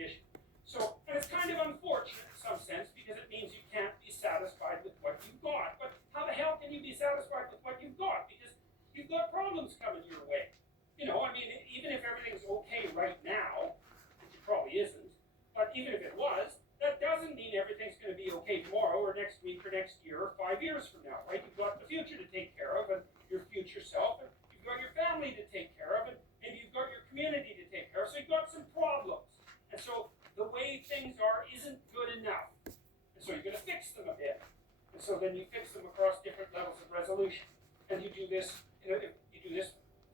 condition. So, and it's kind of unfortunate in some sense because it means you can't be satisfied with what you've got. But how the hell can you be satisfied with what you've got? Because you've got problems coming your way. I mean, even if everything's okay right now, which it probably isn't, but even if it was, that doesn't mean everything's going to be okay tomorrow or next week or next year or 5 years from now, right? You've got the future to take care of and your future self, and you've got your family to take care of, and maybe you've got your community to take care of. So you've got some problems. And so the way things are isn't good enough. And so you're going to fix them a bit. And so then you fix them across different levels of resolution. And you do this,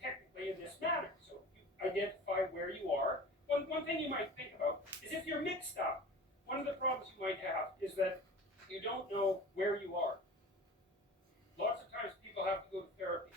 technically in this manner. So you identify where you are. One thing you might think about is if you're mixed up, one of the problems you might have is that you don't know where you are. Lots of times people have to go to therapy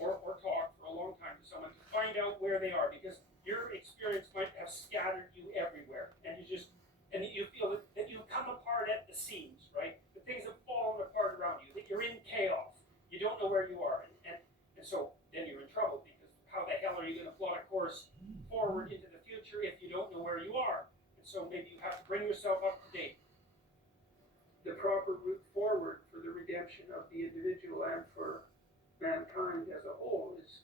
or talk for a long time to someone to find out where they are, because your experience might have scattered you everywhere, and you feel that you come apart at the seams, right? That things have fallen apart around you, that you're in chaos. You don't know where you are, and so then you're in trouble, because how the hell are you going to plot a course forward into the future if you don't know where you are? And so maybe you have to bring yourself up to date. The proper route forward for the redemption of the individual and for mankind as a whole is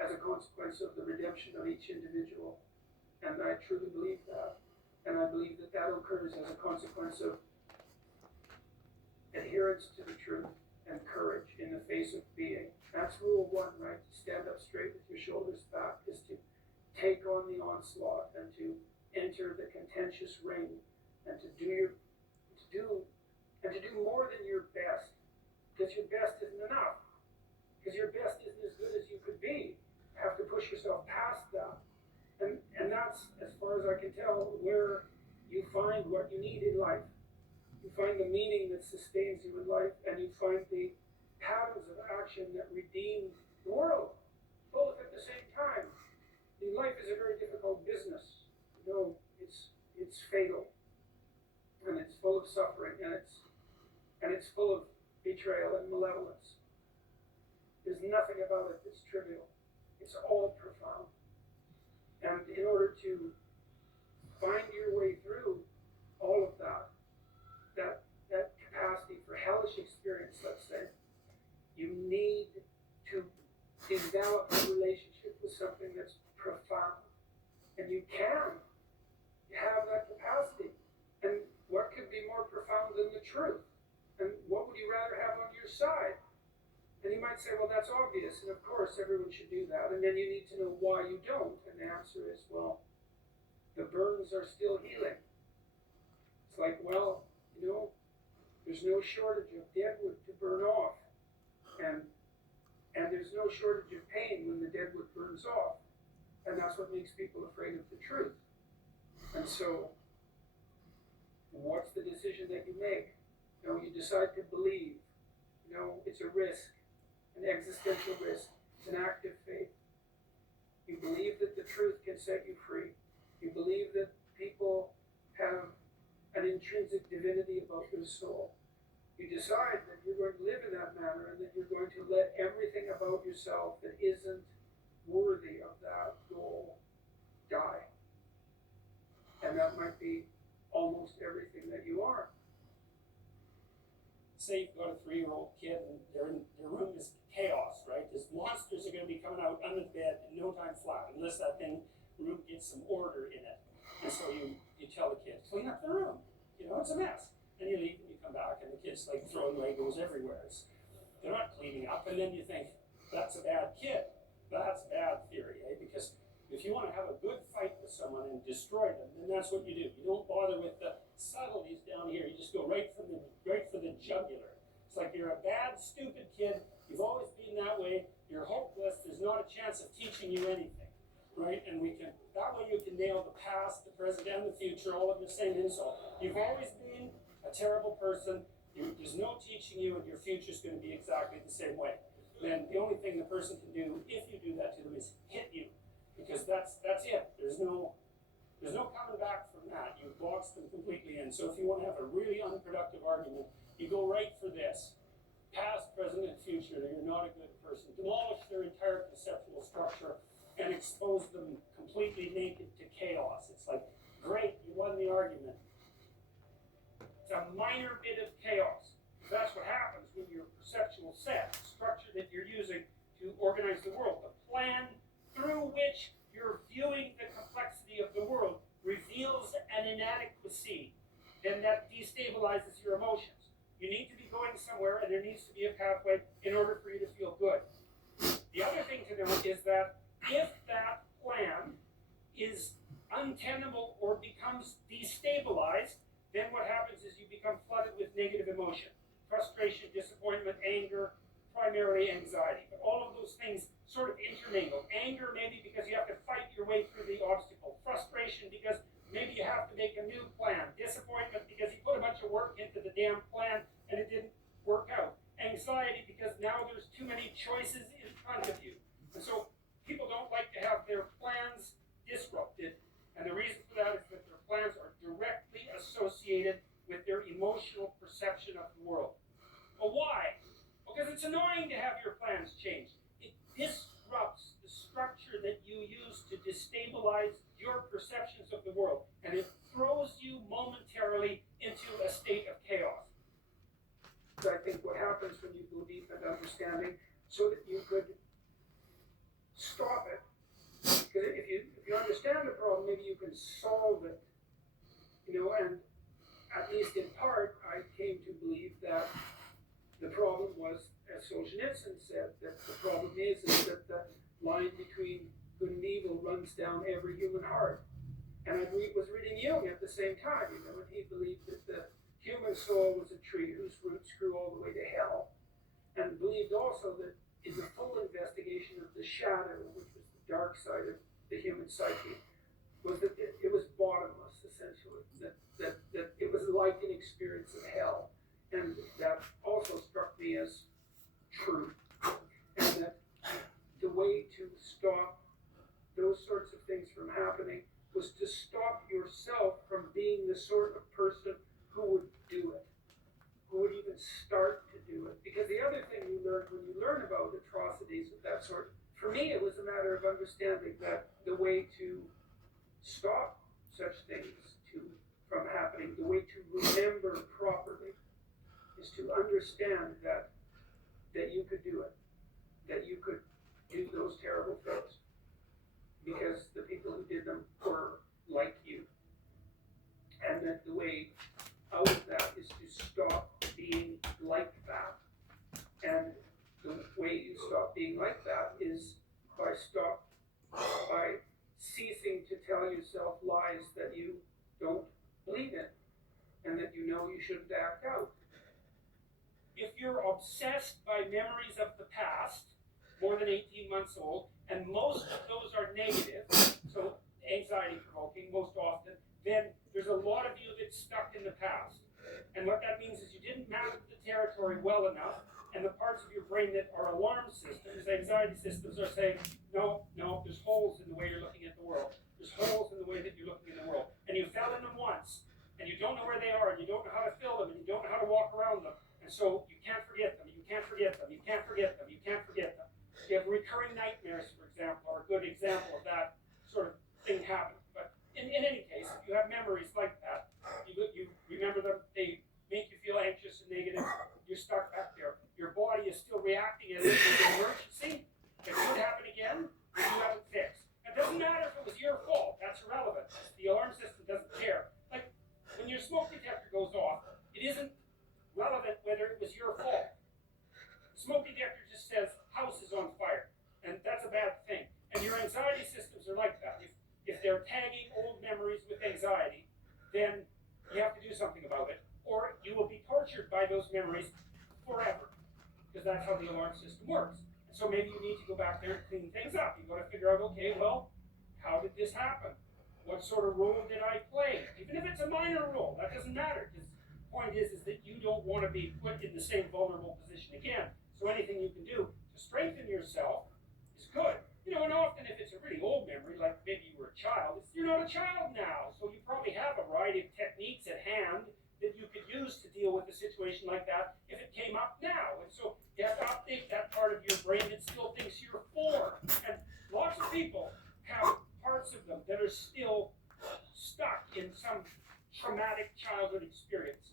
as a consequence of the redemption of each individual. And I truly believe that. And I believe that that occurs as a consequence of adherence to the truth and courage in the face of being. That's rule one, right? To stand up straight with your shoulders back, is to take on the onslaught and to enter the contentious ring and to do more than your best, because your best isn't enough, because your best isn't as good as you could be. You have to push yourself past that, and that's, as far as I can tell, where you find what you need in life. You find the meaning that sustains you in life, and you find the patterns of action that redeem the world, both at the same time. I mean, life is a very difficult business. It's fatal, and it's full of suffering, and it's full of betrayal and malevolence. There's nothing about it that's trivial. It's all profound. And in order to find your way through all of that capacity for hellish experience, let's say, you need to develop a relationship with something that's profound. And you can. You have that capacity. And what could be more profound than the truth? And what would you rather have on your side? And you might say, well, that's obvious, and of course everyone should do that. And then you need to know why you don't. And the answer is, well, the burns are still healing. It's like, well, there's no shortage of deadwood to burn off. And there's no shortage of pain when the deadwood burns off. And that's what makes people afraid of the truth. And so, what's the decision that you make? You decide to believe. It's a risk, an existential risk. It's an act of faith. You believe that the truth can set you free. You believe that people have an intrinsic divinity about their soul. You decide that you're going to live in that manner, and that you're going to let everything about yourself that isn't worthy of that goal die. And that might be almost everything that you are. Say you've got a 3-year-old kid and their room is chaos, right? There's monsters are going to be coming out under the bed in no time flat, unless that room gets some order in it. And so you tell the kid, clean up the room. It's a mess. And you leave and you come back and the kid's like throwing Legos everywhere. They're not cleaning up. And then you think, that's a bad kid. That's bad theory, eh? Because if you want to have a good fight with someone and destroy them, then that's what you do. You don't bother with the subtleties down here. You just go right for the jugular. It's like you're a bad, stupid kid. You've always been that way. You're hopeless. There's not a chance of teaching you anything, right? And that way you can nail the past, the present, and the future all in the same insult. You've always been a terrible person. There's no teaching you, and your future's going to be exactly the same way. Then the only thing the person can do, if you do that to them, is hit you. Because that's it. There's no coming back from that. You've boxed them completely in. So if you want to have a really unproductive argument, you go right for this. Past, present, and future, that you're not a good person. Demolish their entire conceptual structure and expose them completely naked to chaos. It's like the sea, then that destabilizes your emotions. You need to be going somewhere, and there needs to be a pathway in order for you to feel good. The other thing to note is that if that plan is untenable or becomes destabilized, then what happens is you become flooded with negative emotion. Frustration, disappointment, anger, primarily anxiety. But all of those things sort of intermingle. Anger maybe because you have to fight your way through the obstacle. Frustration because maybe you have to make a new plan. Disappointment because you put a bunch of work into the damn plan and it didn't work out. Anxiety because now there's too many choices in front of you. And so people don't like to have their plans disrupted. And the reason for that is that their plans are directly associated with their emotional perception of the world. Well, why? Because it's annoying to have your plans changed. It disrupts the structure that you use to destabilize your perceptions of the world. And it throws you momentarily into a state of chaos. So I think what happens when you go deep into understanding so that you could stop it. Because if you understand the problem, maybe you can solve it. And at least in part, I came to believe that the problem was, as Solzhenitsyn said, that the problem is that the line between good and evil runs down every human heart. And I was reading Jung at the same time, when he believed that the human soul was a tree whose roots grew all the way to hell, and believed also that in the full investigation of the shadow, which was the dark side of the human psyche, was that it was bottomless, essentially, that it was like an experience of hell. And that also struck me as true. And that the way to stop those sorts of things from happening was to stop yourself from being the sort of person who would do it, who would even start to do it. Because the other thing you learn when you learn about atrocities of that sort, for me it was a matter of understanding that the way to stop such things from happening, the way to remember properly, is to understand that you could do it, that you could do those terrible things, because the people who did them were like you. And that the way out of that is to stop being like that. And the way you stop being like that is by ceasing to tell yourself lies that you don't believe in, and that you know you shouldn't act out. If you're obsessed by memories of the past, more than 18 months old, and most of those are negative, so anxiety provoking most often, then there's a lot of you that's stuck in the past. And what that means is you didn't map the territory well enough, and the parts of your brain that are alarm systems, anxiety systems, are saying, no, there's holes in the way you're looking at the world. There's holes in the way that you're looking at the world. And you fell in them once, and you don't know where they are, and you don't know how to fill them, and you don't know how to walk around them. And so you can't forget them, you can't forget them, you can't forget them, you can't forget them. You have recurring nightmares, for example, are a good example of that sort of thing happening. But in any case, if you have memories like that, you remember them, they make you feel anxious and negative, you're stuck back there. Your body is still reacting as if it's an emergency. It could happen again, but you have it fixed. It doesn't matter if it was your fault, that's irrelevant. The alarm system doesn't care. Like, when your smoke detector goes off, it isn't relevant whether it was your fault. The smoke detector just says, house is on fire, and that's a bad thing. And your anxiety systems are like that. If they're tagging old memories with anxiety, then you have to do something about it, or you will be tortured by those memories forever, because that's how the alarm system works. And so maybe you need to go back there and clean things up. You've got to figure out, okay, well, how did this happen? What sort of role did I play? Even if it's a minor role, that doesn't matter, because the point is that you don't want to be put in the same vulnerable position again. So anything you can do to strengthen yourself is good. And often if it's a really old memory, like maybe you were a child, you're not a child now. So you probably have a variety of techniques at hand that you could use to deal with a situation like that if it came up now. And so you have to update that part of your brain that still thinks you're 4. And lots of people have parts of them that are still stuck in some traumatic childhood experience.